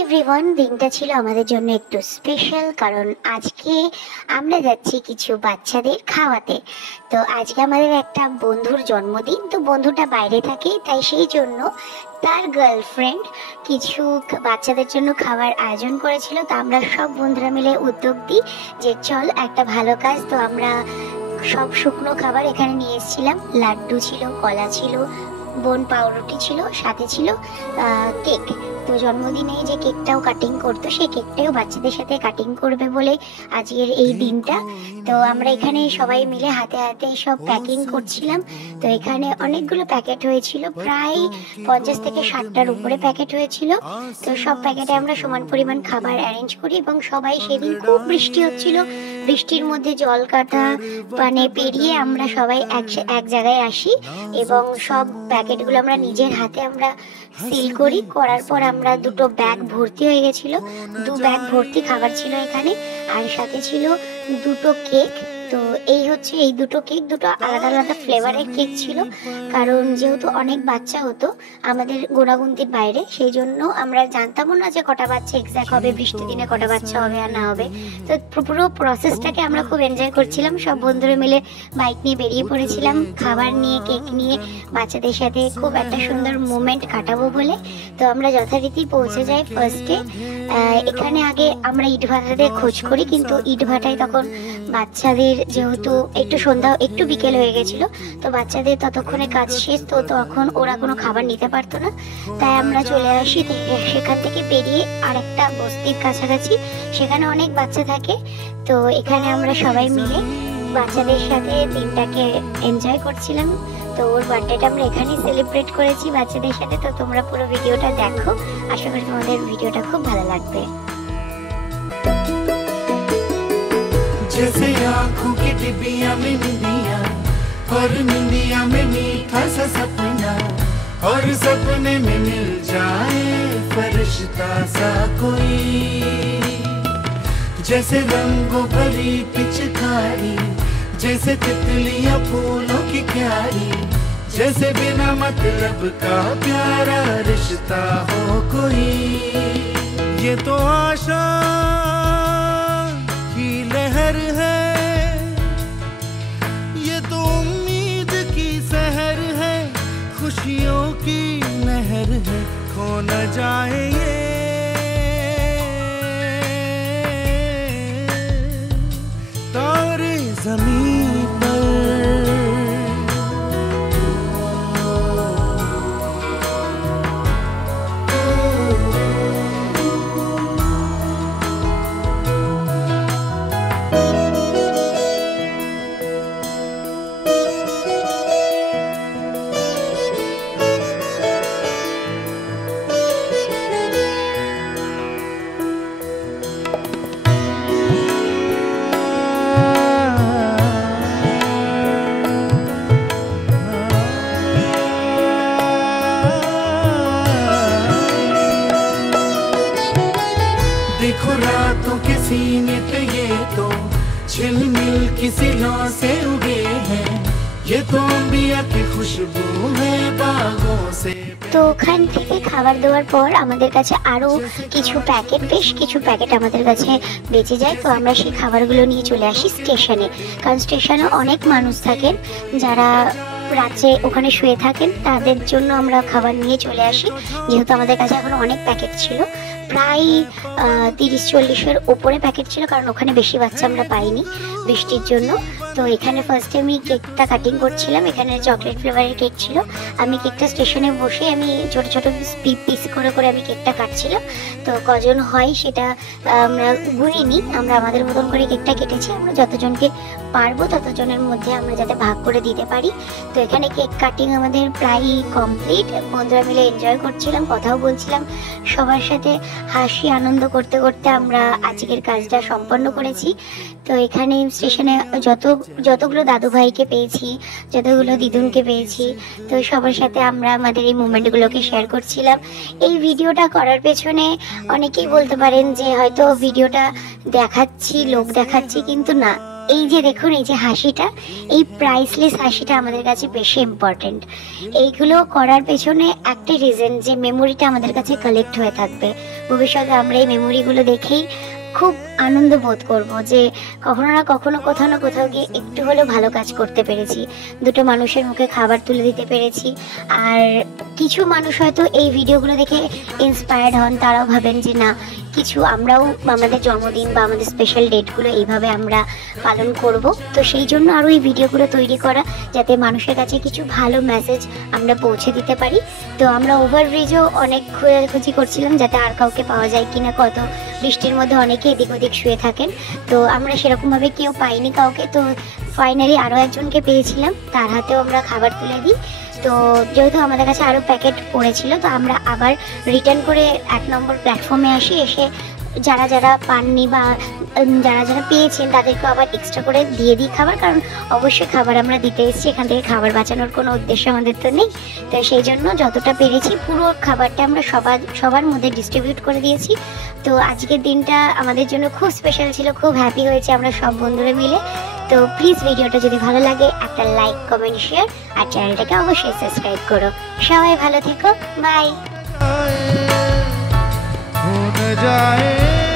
Everyone, দিনটা ছিল আমাদের জন্য একটু স্পেশাল, কারণ আজকে আমরা যাচ্ছি কিছু বাচ্চাদের খাওয়াতে। তো আজকে আমাদের একটা বন্ধুর জন্মদিন, তো বন্ধুটা বাইরে থাকে, তাই সেই জন্য তার গার্লফ্রেন্ড কিছু বাচ্চাদের জন্য খাবার আয়োজন করেছিল। তো আমরা সব বন্ধুরা মিলে উদ্যোগ দিই যে চল একটা ভালো কাজ। তো আমরা সব শুকনো খাবার এখানে নিয়ে এসেছিলাম। লাড্ডু ছিল, কলা ছিল, বোন পাউরুটি ছিল, সাথে ছিল কেক। তো জন্মদিনে যে কেকটাও কাটিং করতো, সেই কেকটাও বাচ্চাদের সাথে কাটিং করবে বলে আজকের এই দিনটা। তো আমরা এখানে সবাই মিলে হাতে হাতে সব প্যাকিং করছিলাম। তো এখানে অনেকগুলো প্যাকেট হয়েছিল, প্রায় 50 থেকে 60টার উপরে প্যাকেট হয়েছিল। তো সব প্যাকেটে আমরা সমান পরিমাণ খাবার অ্যারেঞ্জ করি এবং সবাই সেদিন খুব বৃষ্টি হচ্ছিল, বৃষ্টির মধ্যে জল কাটা মানে পেরিয়ে আমরা সবাই এক জায়গায় আসি এবং সব প্যাকেটগুলো আমরা নিজের হাতে আমরা সিল করি। করার পর আমরা দুটো ব্যাগ ভর্তি হয়ে গেছিল, 2 ব্যাগ ভর্তি খাবার ছিল এখানে, আর সাথে ছিল 2টো কেক। তো এই হচ্ছে এই 2টো কেক, 2টো আলাদা আলাদা ফ্লেভারের কেক ছিল, কারণ যেহেতু অনেক বাচ্চা হতো আমাদের গোনাগুনতির বাইরে, সেই জন্য আমরা জানতামও না যে কটা বাচ্চা এক্সাক্ট হবে, বৃষ্টির দিনে কটা বাচ্চা হবে আর না হবে। তো পুরো প্রসেসটাকে আমরা খুব এনজয় করছিলাম। সব বন্ধুরা মিলে বাইক নিয়ে বেরিয়ে পড়েছিলাম খাবার নিয়ে, কেক নিয়ে, বাচ্চাদের সাথে খুব একটা সুন্দর মোমেন্ট কাটাবো বলে। তো আমরা যথারীতি পৌঁছে যাই ফার্স্টে। এখানে আগে আমরা ইটভাটাতে খোঁজ করি, কিন্তু ইটভাটায় তখন বাচ্চাদের যেহেতু একটু সন্ধ্যা একটু বিকেল হয়ে গেছিল, তো বাচ্চাদের ততক্ষণে কাজ শেষ, তো তখন ওরা কোনো খাবার নিতে পারতো না। তাই আমরা চলে আসি সেখান থেকে বেরিয়ে আরেকটা বস্তির কাছাকাছি, সেখানে অনেক বাচ্চা থাকে। তো এখানে আমরা সবাই মিলে বাচ্চাদের সাথে দিনটাকে এনজয় করছিলাম। তো ওর বার্থডেটা আমরা এখানেই সেলিব্রেট করেছি বাচ্চাদের সাথে। তো তোমরা পুরো ভিডিওটা দেখো, আশা করি তোমাদের ভিডিওটা খুব ভালো লাগবে। जैसे आँखों की डिबिया में निंदिया, और निंदिया में मीठा सा सपना, और सपने में मिल जाए फरिश्ता सा कोई। जैसे रंगों भरी पिचकारी, जैसे तितलियां फूलों की क्यारी, जैसे बिना मतलब का प्यारा रिश्ता हो कोई। ये तो आशा की लहर है, ये तो उम्मीद की सहर है, खुशियों की नहर है, खो न जाए ये तारे ज़मीन पर। देखो रातों के सीने पे ये तो झिलमिल किसी लौ से उगे हैं, ये तो अंबिया की खुशबू है बागों से। তো ওখান থেকে খাবার দেওয়ার পর আমাদের কাছে আরো কিছু প্যাকেট, বেশ কিছু প্যাকেট আমাদের কাছে বেঁচে যায়। তো আমরা সেই খাবারগুলো নিয়ে চলে আসি স্টেশনে, কারণ স্টেশনে অনেক মানুষ থাকেন যারা রাত্রে ওখানে শুয়ে থাকেন, তাদের জন্য আমরা খাবার নিয়ে চলে আসি। যেহেতু আমাদের কাছে এখন অনেক প্যাকেট ছিল, প্রায় 30-40-এর ওপরে প্যাকেট ছিল, কারণ ওখানে বেশি বাচ্চা আমরা পাইনি বৃষ্টির জন্য। তো এখানে ফার্স্টে আমি কেকটা কাটিং করছিলাম, এখানে চকলেট ফ্লেভারের কেক ছিল। আমি কেকটা স্টেশনে বসে আমি ছোট ছোট পিস করে করে আমি কেকটা কাটছিলাম। তো কজন হয় সেটা আমরা গুনিনি, আমরা আমাদের মতন করে কেকটা কেটেছি। আমরা যতজনকে পারবো ততজনের মধ্যে আমরা যাতে ভাগ করে দিতে পারি। তো এখানে কেক কাটিং আমাদের প্রায় কমপ্লিট, বন্ধুরা মিলে এনজয় করছিলাম, কথাও বলছিলাম সবার সাথে, হাসি আনন্দ করতে করতে আমরা আজকের কাজটা সম্পন্ন করেছি। তো এখানে স্টেশনে যতগুলো দাদু ভাইকে পেয়েছি, যতগুলো দিদুনকে পেয়েছি, তো সবার সাথে আমরা আমাদের এই মুভমেন্টগুলোকে শেয়ার করছিলাম। এই ভিডিওটা করার পেছনে অনেকেই বলতে পারেন যে হয়তো ভিডিওটা দেখাচ্ছি, লোক দেখাচ্ছি, কিন্তু না, এই যে দেখুন, এই যে হাসিটা, এই প্রাইসলেস হাসিটা আমাদের কাছে বেশি ইম্পর্টেন্ট। এইগুলো করার পেছনে একটা রিজন, যে মেমোরিটা আমাদের কাছে কালেক্ট হয়ে থাকবে। ভবিষ্যতে আমরা এই মেমোরিগুলো দেখেই খুব আনন্দ বোধ করব যে কখনো না কখনো, কোথাও না কোথাও গিয়ে একটু হলেও ভালো কাজ করতে পেরেছি, দুটো মানুষের মুখে খাবার তুলে দিতে পেরেছি। আর কিছু মানুষ হয়তো এই ভিডিওগুলো দেখে ইন্সপায়ার্ড হন, তারাও ভাবেন যে না, কিছু আমরাও আমাদের জন্মদিন বা আমাদের স্পেশাল ডেটগুলো এইভাবে আমরা পালন করব। তো সেই জন্য আরও এই ভিডিওগুলো তৈরি করা, যাতে মানুষের কাছে কিছু ভালো মেসেজ আমরা পৌঁছে দিতে পারি। তো আমরা ওভারব্রিজও অনেক খোঁজাখুঁজি করছিলাম যাতে আর কাউকে পাওয়া যায় কিনা, কত বৃষ্টির মধ্যে অনেকে এদিক ওদিক শুয়ে থাকেন, তো আমরা সেরকমভাবে কেউ পাইনি কাউকে। তো ফাইনালি আরও একজনকে পেয়েছিলাম, তার হাতেও আমরা খাবার তুলে দিই। তো যেহেতু আমাদের কাছে আরও প্যাকেট পড়েছিল, তো আমরা আবার রিটার্ন করে 1 নম্বর প্ল্যাটফর্মে এসে যারা যারা পাননি বা যারা যারা পেয়েছেন তাদেরকে আবার এক্সট্রা করে দিয়ে দিই খাবার, কারণ অবশ্যই খাবার আমরা দিতে এসেছি, এখান থেকে খাবার বাঁচানোর কোনো উদ্দেশ্য আমাদের তো নেই। তো সেই জন্য যতটা পেরেছি পুরো খাবারটা আমরা সবার মধ্যে ডিস্ট্রিবিউট করে দিয়েছি। তো আজকের দিনটা আমাদের জন্য খুব স্পেশাল ছিল, খুব হ্যাপি হয়েছে আমরা সব বন্ধুরা মিলে। তো প্লিজ ভিডিওটা যদি ভালো লাগে একটা লাইক, কমেন্ট, শেয়ার, আর চ্যানেলটাকে অবশ্যই সাবস্ক্রাইব করো। সবাই ভালো থেকো, বাই। हो न जाए